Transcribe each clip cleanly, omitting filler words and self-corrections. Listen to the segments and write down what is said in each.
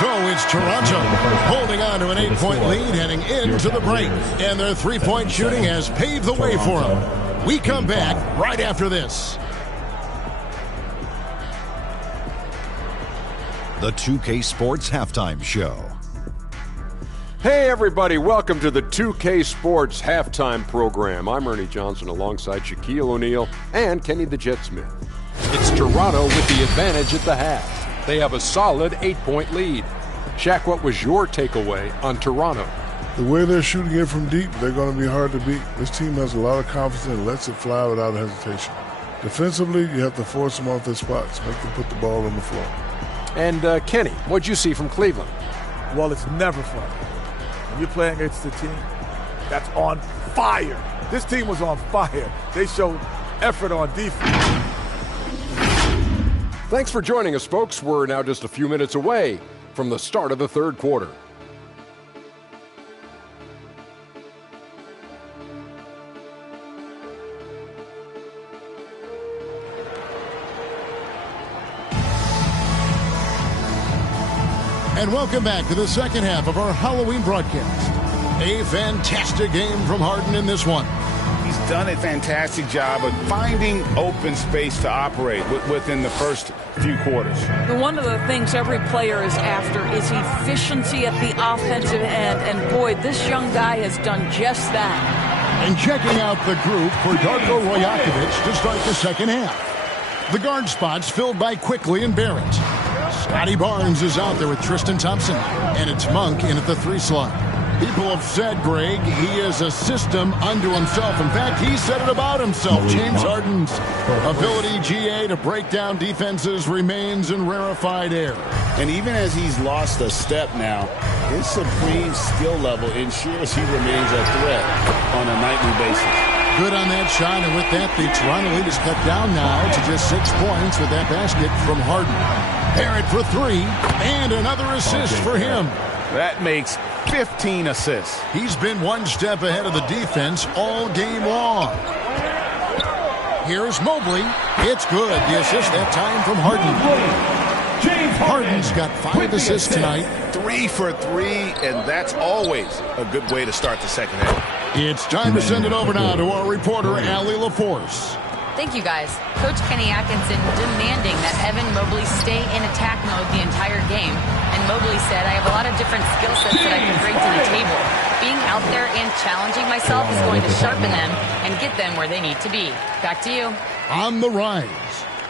So it's Toronto holding on to an 8-point lead heading into the break. And their three-point shooting has paved the way for them. We come back right after this. The 2K Sports Halftime Show. Hey everybody, welcome to the 2K Sports Halftime Program. I'm Ernie Johnson alongside Shaquille O'Neal and Kenny the Jet Smith. It's Toronto with the advantage at the half. They have a solid 8-point lead. Shaq, what was your takeaway on Toronto? The way they're shooting it from deep, they're going to be hard to beat. This team has a lot of confidence and lets it fly without hesitation. Defensively, you have to force them off their spots, make them put the ball on the floor. And Kenny, what'd you see from Cleveland? Well, it's never fun when you're playing against a team that's on fire. This team was on fire. They showed effort on defense. Thanks for joining us, folks. We're now just a few minutes away from the start of the third quarter. And welcome back to the second half of our Halloween broadcast. A fantastic game from Harden in this one. He's done a fantastic job of finding open space to operate within the first few quarters. One of the things every player is after is efficiency at the offensive end. And boy, this young guy has done just that. And checking out the group for Darko Rajakovic to start the second half. The guard spots filled by Quickly and Barrett. Scotty Barnes is out there with Tristan Thompson. And it's Monk in at the 3 slot. People have said, Greg, he is a system unto himself. In fact, he said it about himself. James Harden's ability, GA, to break down defenses remains in rarefied air. And even as he's lost a step now, his supreme skill level ensures he remains a threat on a nightly basis. Good on that shot, and with that, the Toronto lead is cut down now to just 6 points with that basket from Harden. Barrett for 3, and another assist for him. That makes 15 assists. He's been one step ahead of the defense all game long. Here's Mobley. It's good. The assist that time from Harden. Harden's got 5 assists tonight. 3 for 3, and that's always a good way to start the second half. It's time to send it over now to our reporter, Allie LaForce. Thank you, guys. Coach Kenny Atkinson demanding that Evan Mobley stay in attack mode the entire game. And Mobley said, I have a lot of different skill sets that I can bring to the table. Being out there and challenging myself is going to sharpen them and get them where they need to be. Back to you. On the rise.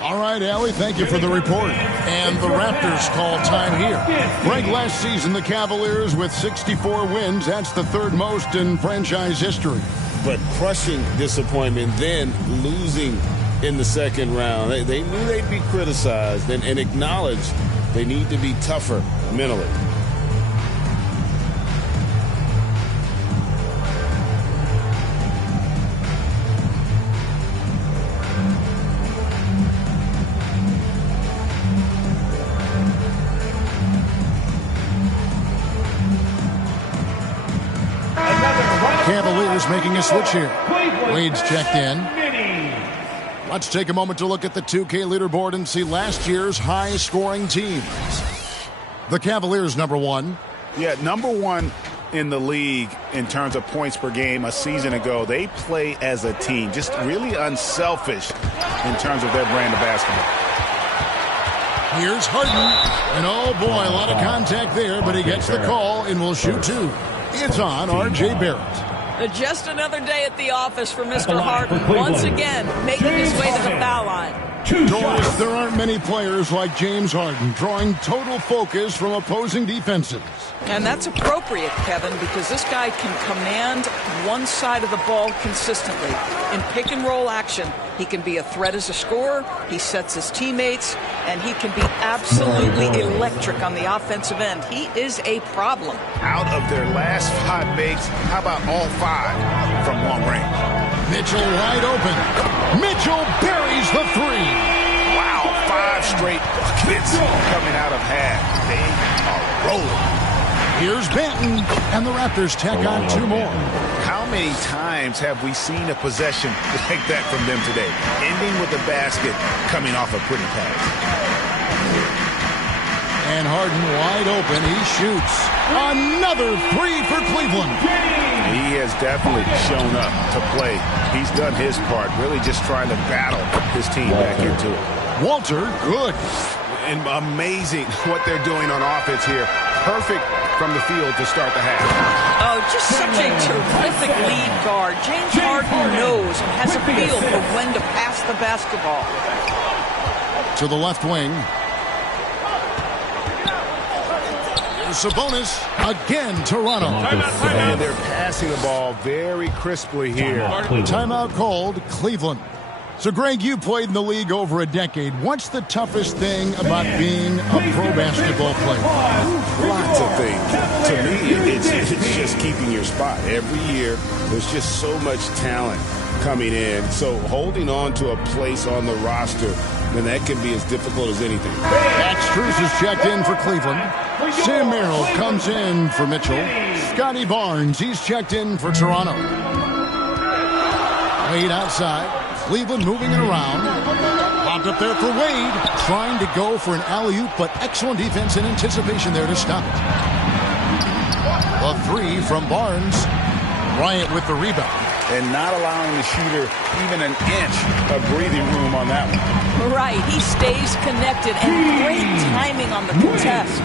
All right, Allie, thank you for the report. And the Raptors call time here. Greg, last season, the Cavaliers with 64 wins. That's the 3rd most in franchise history. But crushing disappointment, then losing in the second round. They knew they'd be criticized and acknowledged they need to be tougher mentally. Cavaliers making a switch here. Wade's checked in. Let's take a moment to look at the 2K leaderboard and see last year's high-scoring teams. The Cavaliers, number 1. Yeah, number 1 in the league in terms of points per game a season ago. They play as a team, just really unselfish in terms of their brand of basketball. Here's Harden. And oh boy, a lot of contact there, but he gets the call and will shoot 2. It's on R.J. Barrett. Just another day at the office for Mr. Harden. Once again, making his way to the foul line. Doris, there aren't many players like James Harden, drawing total focus from opposing defenses. And that's appropriate, Kevin, because this guy can command one side of the ball consistently. In pick-and-roll action, he can be a threat as a scorer, he sets his teammates, and he can be absolutely electric on the offensive end. He is a problem. Out of their last 5 makes, how about all 5 from long range? Mitchell wide open. Mitchell buries the 3. Wow, 5 straight buckets coming out of half. They are rolling. Here's Benton, and the Raptors tack on 2 more. How many times have we seen a possession like that from them today? Ending with a basket coming off a pretty pass. And Harden wide open. He shoots. Another three for Cleveland. He has definitely shown up to play. He's done his part, really just trying to battle his team back into it. Walter, good. And amazing what they're doing on offense here. Perfect from the field to start the half. Oh, just such a terrific lead guard. James Harden knows and has a feel for when to pass the basketball. To the left wing. Sabonis again, Toronto. And they're passing the ball very crisply here. Timeout called, Cleveland. So, Greg, you played in the league over a decade. What's the toughest thing about being a pro basketball player? Lots of things. To me, it's just keeping your spot. Every year, there's just so much talent coming in. So holding on to a place on the roster, then that can be as difficult as anything. Max Strus is checked in for Cleveland. Sam Merrill comes in for Mitchell. Scotty Barnes, he's checked in for Toronto. Wade outside. Cleveland moving it around. Popped up there for Wade. Trying to go for an alley-oop, but excellent defense and anticipation there to stop it. A three from Barnes. Bryant with the rebound. And not allowing the shooter even an inch of breathing room on that one. Right, he stays connected and great timing on the contest.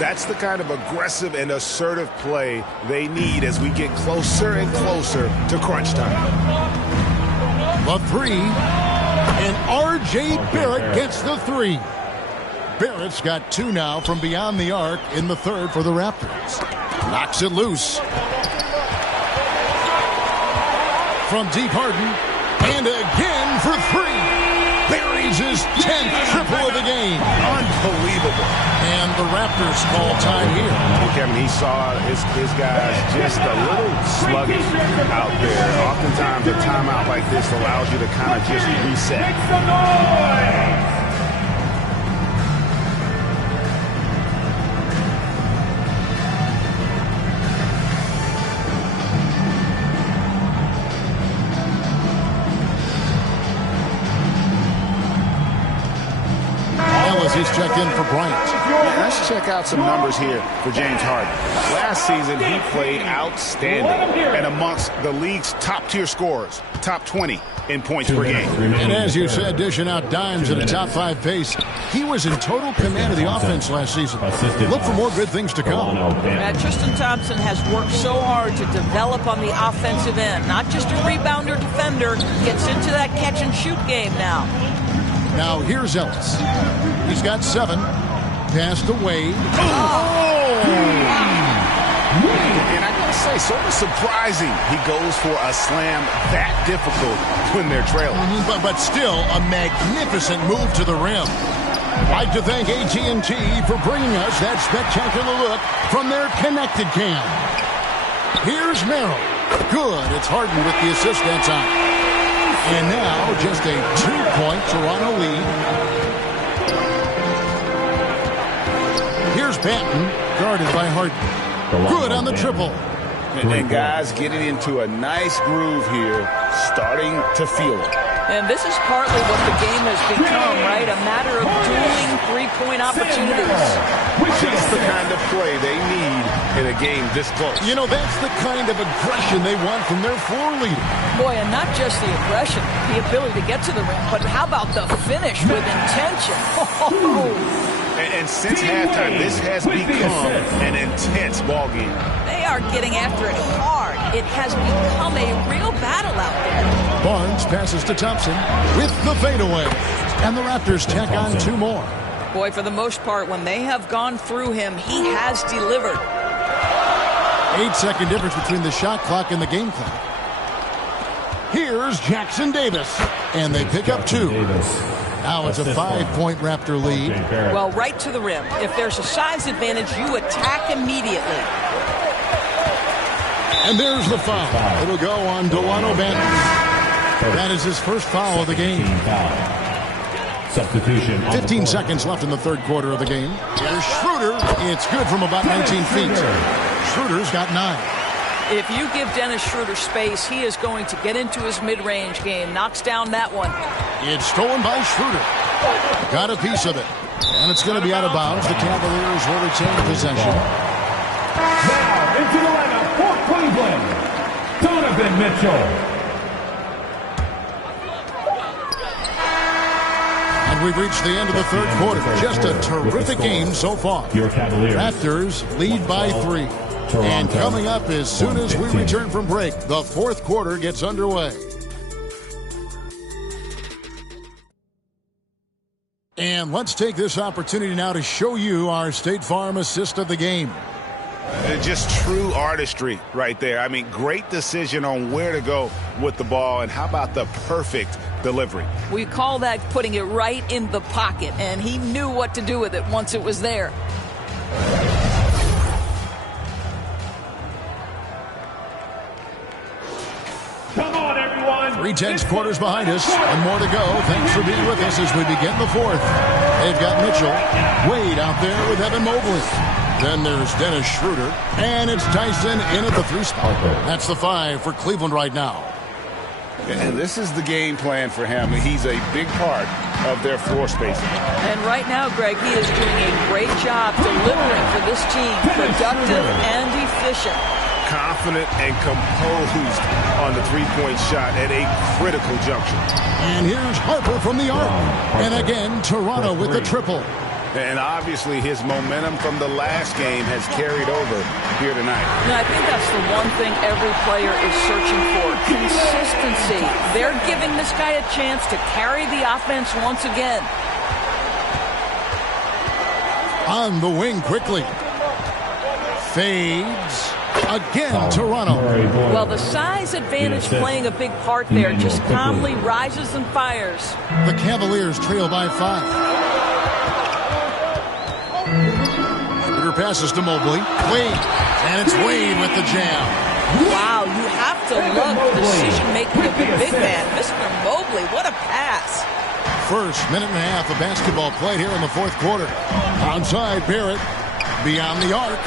That's the kind of aggressive and assertive play they need as we get closer and closer to crunch time. The three, and R.J. Barrett gets the three. Barrett's got two now from beyond the arc in the third for the Raptors. Knocks it loose. From deep Harden, and again for three. Buries his 10th triple of the game. Unbelievable. And the Raptors call time here. Kevin, he saw his guys just a little sluggish out there. Oftentimes a timeout like this allows you to kind of just reset. Make some noise! He's checked in for Bryant. Let's check out some numbers here for James Harden. Last season, he played outstanding and amongst the league's top-tier scorers, top 20 in points per game. And as you said, dishing out dimes at a top-5 pace, he was in total command of the offense last season. Look for more good things to come. Tristan Thompson has worked so hard to develop on the offensive end. Not just a rebounder defender, gets into that catch-and-shoot game now. Now here's Ellis. He's got 7. Pass to Wade. And I gotta say, sort of surprising he goes for a slam that difficult when they're trailing. But still a magnificent move to the rim. I'd like to thank AT&T for bringing us that spectacular look from their connected cam. Here's Merrill. Good. It's Harden with the assist that time. And now just a 2-point Toronto lead. Here's Banton, guarded by Harden. Good on the triple. And guys getting into a nice groove here, starting to feel it. And this is partly what the game has become, right? A matter of dueling three-point opportunities. Just the kind of play they need in a game this close. You know, that's the kind of aggression they want from their floor leader. Boy, and not just the aggression, the ability to get to the rim, but how about the finish with intention? And since halftime, this has become an intense ball game. They are getting after it hard. It has become a real battle out there. Barnes passes to Thompson with the fadeaway. And the Raptors tack on 2 more. Boy, for the most part, when they have gone through him, he has delivered. 8-second difference between the shot clock and the game clock. Here's Jackson Davis. And they pick up 2. Now it's a 5-point Raptor lead. Well, right to the rim. If there's a size advantage, you attack immediately. And there's the foul. It'll go on Delano Banton. That is his first foul of the game. Substitution. 15 seconds left in the third quarter of the game. Here's Schroeder. It's good from about 19 feet. Schroeder's got 9. If you give Dennis Schroeder space, he is going to get into his mid-range game. Knocks down that one. It's stolen by Schroeder. Got a piece of it. And it's going to be out of bounds. The Cavaliers will retain possession. Now into the lineup for Cleveland, Donovan Mitchell. And we've reached the end of the third quarter. Just a terrific game so far. Your Cavaliers. Raptors lead by 3. And coming up as soon as we return from break, the fourth quarter gets underway. And let's take this opportunity now to show you our State Farm assist of the game. Just true artistry right there. I mean, great decision on where to go with the ball, and how about the perfect delivery? We call that putting it right in the pocket, and he knew what to do with it once it was there. Come on, everyone. 3/10 quarters behind us, and more to go. Thanks for being with us as we begin the fourth. They've got Mitchell, Wade out there with Evan Mobley. Then there's Dennis Schroeder, and it's Tyson in at the 3 spot. That's the 5 for Cleveland right now. And this is the game plan for him. He's a big part of their floor spacing. And right now, Greg, he is doing a great job delivering for this team, productive and efficient. Confident and composed on the three-point shot at a critical juncture. And here's Harper from the arc. And again, Toronto with the triple. And obviously his momentum from the last game has carried over here tonight. And I think that's the one thing every player is searching for, consistency. They're giving this guy a chance to carry the offense once again. On the wing quickly. Fades. Again, Toronto. Well, the size advantage playing a big part there. Just calmly rises and fires. The Cavaliers trail by 5. Passes to Mobley. Wade. And it's Wade with the jam. Wow, you have to love the decision-making of the big man. Mr. Mobley, what a pass. First minute and a half of basketball played here in the fourth quarter. Outside, Barrett. Beyond the arc.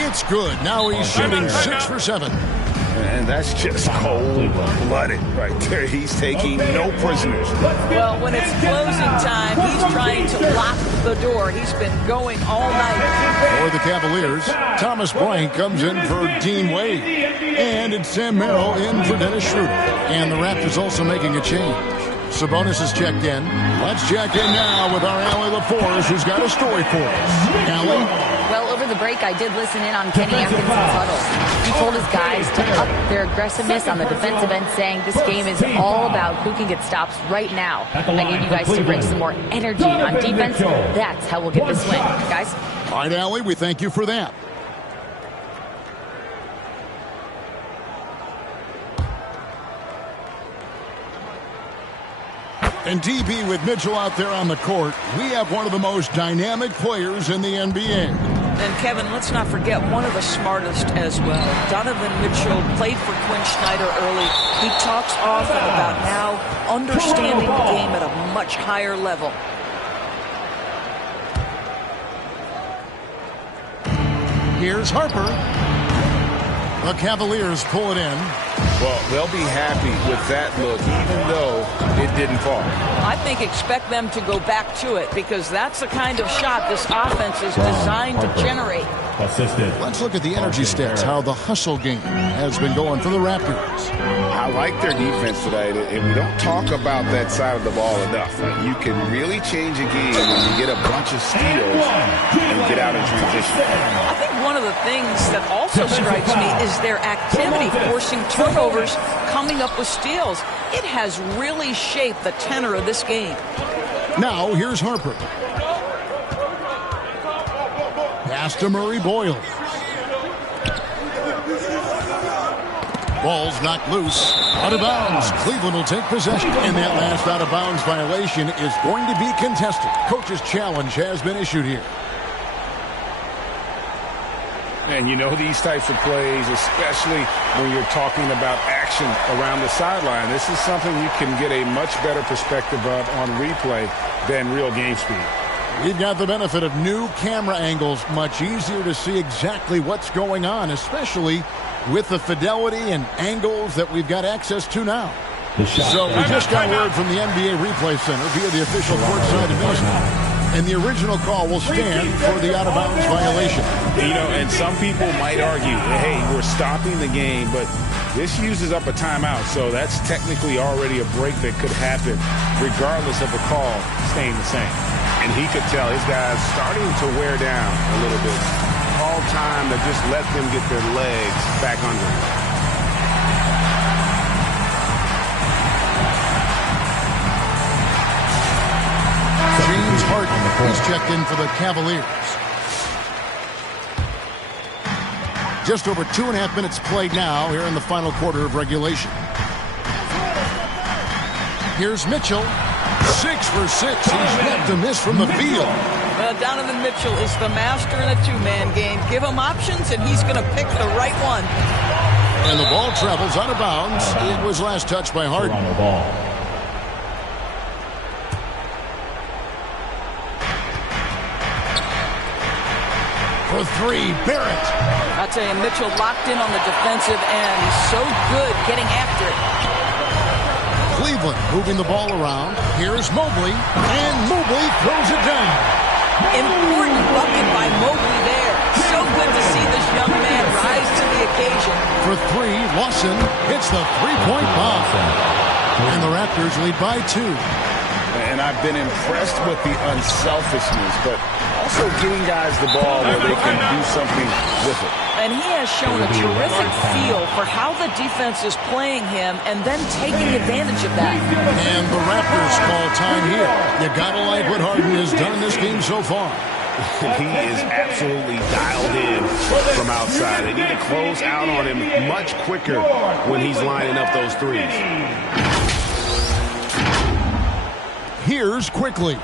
It's good. Now he's shooting 6 for 7. And that's just cold-blooded right there. He's taking no prisoners. Well, when it's closing time, he's trying to lock the door. He's been going all night. For the Cavaliers, Thomas Bryant comes in for Dean Wade. And it's Sam Merrill in for Dennis Schroeder. And the Raptors also making a change. Sabonis has checked in. Let's check in now with our Allie LaForce, who's got a story for us. Allie? Well, over the break, I did listen in on Kenny Atkinson's huddle. He told his guys to up their aggressiveness on the defensive end, saying this game is all about who can get stops right now. I need you guys to bring some more energy on defense. That's how we'll get this win. Guys? All right, Allie, we thank you for that. And DB with Mitchell out there on the court, we have one of the most dynamic players in the NBA. And Kevin, let's not forget one of the smartest as well. Donovan Mitchell played for Quinn Snyder early. He talks often about now understanding the game at a much higher level. Here's Harper. The Cavaliers pull it in. Well, they'll be happy with that look, even though it didn't fall. I think expect them to go back to it, because that's the kind of shot this offense is designed to generate. Let's look at the energy stats, how the hustle game has been going for the Raptors. I like their defense tonight, and we don't talk about that side of the ball enough. You can really change a game when you get a bunch of steals and get out in transition. I think one of the things that also strikes me is their activity, forcing turnovers, coming up with steals. It has really shaped the tenor of this game. Now, here's Harper. Pass to Murray Boyle. Ball's knocked loose. Out of bounds. Cleveland will take possession. And that last out of bounds violation is going to be contested. Coach's challenge has been issued here. And you know these types of plays, especially when you're talking about action around the sideline, this is something you can get a much better perspective of on replay than real game speed. We've got the benefit of new camera angles, much easier to see exactly what's going on, especially with the fidelity and angles that we've got access to now. So we just got word from the NBA Replay Center via the official courtside announcement. And the original call will stand for the out-of-bounds violation. You know, and some people might argue, hey, we're stopping the game, but this uses up a timeout, so that's technically already a break that could happen regardless of the call staying the same. And he could tell his guys starting to wear down a little bit. Call time to just let them get their legs back under them. James Harden, he's checked in for the Cavaliers. Just over 2.5 minutes played now here in the final quarter of regulation. Here's Mitchell. 6 for 6. He's yet to miss from the field. Well, Donovan Mitchell is the master in a two-man game. Give him options, and he's going to pick the right one. And the ball travels out of bounds. It was last touched by Harden. For 3, Barrett. I tell you, Mitchell locked in on the defensive end. He's so good getting after it. Cleveland moving the ball around. Here's Mobley, and Mobley throws it down. Important bucket by Mobley there. So good to see this young man rise to the occasion. For 3, Lawson hits the three-point bomb. And the Raptors lead by 2. And I've been impressed with the unselfishness, but also getting guys the ball where they can do something with it. And he has shown a terrific feel for how the defense is playing him and then taking advantage of that. And the Raptors call time here. You gotta like what Harden has done in this game so far. He is absolutely dialed in from outside. They need to close out on him much quicker when he's lining up those threes. Here's Quickly.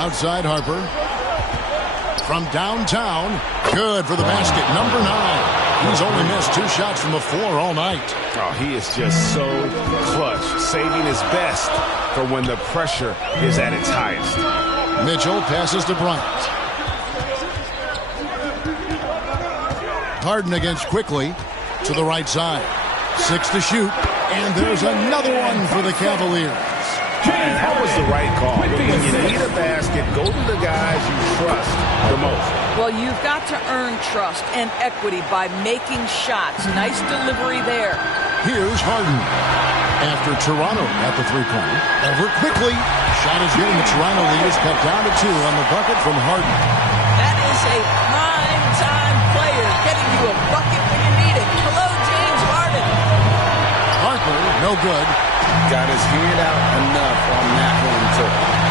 Outside Harper. From downtown. Good for the basket. Number 9. He's only missed 2 shots from the floor all night. Oh, he is just so clutch. Saving his best for when the pressure is at its highest. Mitchell passes to Bryant. Harden against Quickly to the right side. 6 to shoot. And there's another one for the Cavaliers. And that was the right call. When you need a basket, go to the guys you trust the most. Well, you've got to earn trust and equity by making shots. Nice delivery there. Here's Harden. After Toronto at the three-point. Over Quickly. Shot is good, and the Toronto lead is cut down to 2 on the bucket from Harden. That is a prime-time player getting you a bucket when you need it. Hello, James Harden. Harper, no good. Got his hand out enough on that one to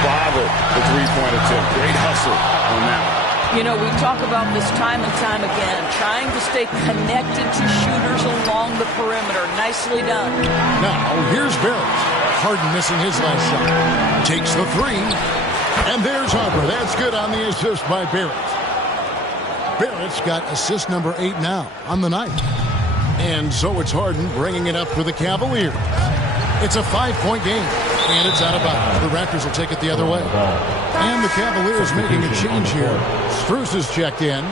bother the three-point attempt. Great hustle on that one. You know, we talk about this time and time again, trying to stay connected to shooters along the perimeter. Nicely done. Now, here's Barrett. Harden missing his last shot. Takes the 3. And there's Harper. That's good on the assist by Barrett. Barrett's got assist number 8 now on the night. And so it's Harden bringing it up for the Cavaliers. It's a 5-point game, and it's out of bounds. The Raptors will take it the other way. And the Cavaliers making a change here. Strus is checked in.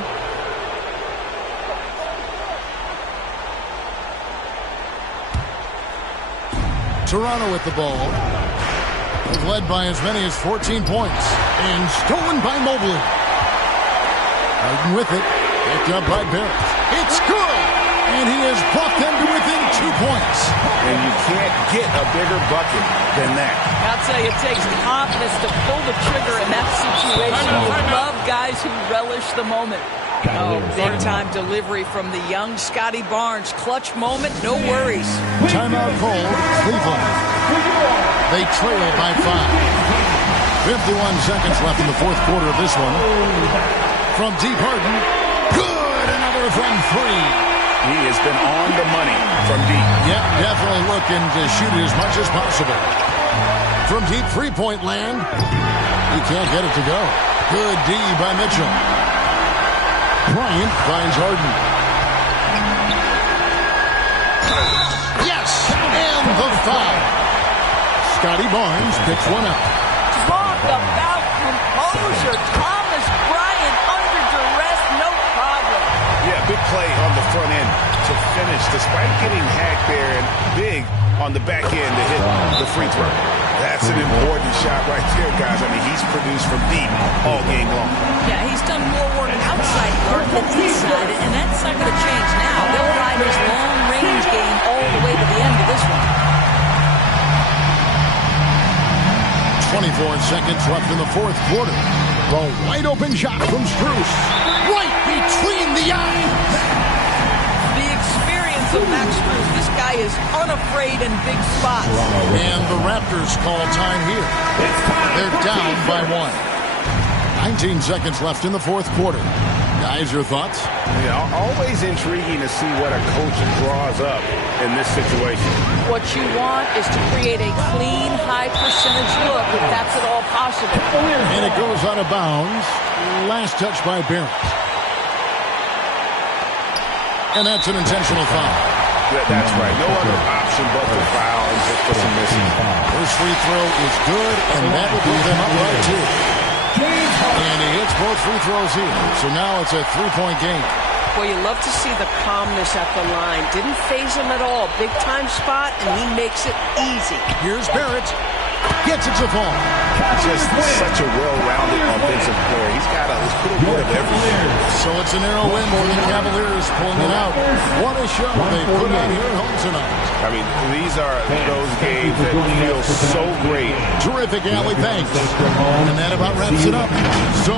Toronto with the ball. They've led by as many as 14 points. And stolen by Mobley. Harden with it. Picked up by Barrett. It's good! And he has brought them to within 2 points. And you can't get a bigger bucket than that. I'll tell you, it takes confidence to pull the trigger in that situation. You love guys who relish the moment. Oh, big-time delivery from the young Scotty Barnes. Clutch moment, no worries. Timeout called, Cleveland. They trail by 5. 51 seconds left in the fourth quarter of this one. From deep, Harden. Good! Another from 3. He has been on the money from deep. Yep, definitely looking to shoot it as much as possible. From deep three-point land, he can't get it to go. Good D by Mitchell. Bryant finds Harden. Yes! And the foul. Scotty Barnes picks one up. Talk about composure. Thomas Bryant under duress, no problem. Yeah, big play on the front end to finish, despite getting hacked there, and big on the back end to hit the free throw. That's an important shot right there, guys. I mean, he's produced from deep all game long. Yeah, he's done more work outside the arc than inside it, and that's not going to change now. They'll ride his long-range game all the way to the end of this one. 24 seconds left in the fourth quarter. The wide-open shot from Strus. Right between the eyes. The experience of Max Strus. This guy is unafraid in big spots. And the Raptors call time here. They're down by 1. 19 seconds left in the fourth quarter. Guys, your thoughts? Yeah, always intriguing to see what a coach draws up in this situation. What you want is to create a clean, high-percentage look, if that's at all possible. And it goes out of bounds. Last touch by Barrett. And that's an intentional foul. That's right. No other option but to foul and just for some missing. First free throw is good, and that will put them up by 2. And he hits both free throws here. So now it's a 3-point game. Boy, you love to see the calmness at the line. Didn't faze him at all. Big-time spot, and he makes it easy. Here's Barrett. Gets it to fall. Just such a well-rounded offensive player. He's got a little bit of everything. So it's a narrow win for the Cavaliers pulling it out. What a show they put on here at home tonight. I mean, these are those games that feel so great. Terrific, Allie. Thanks. And that about wraps it up. So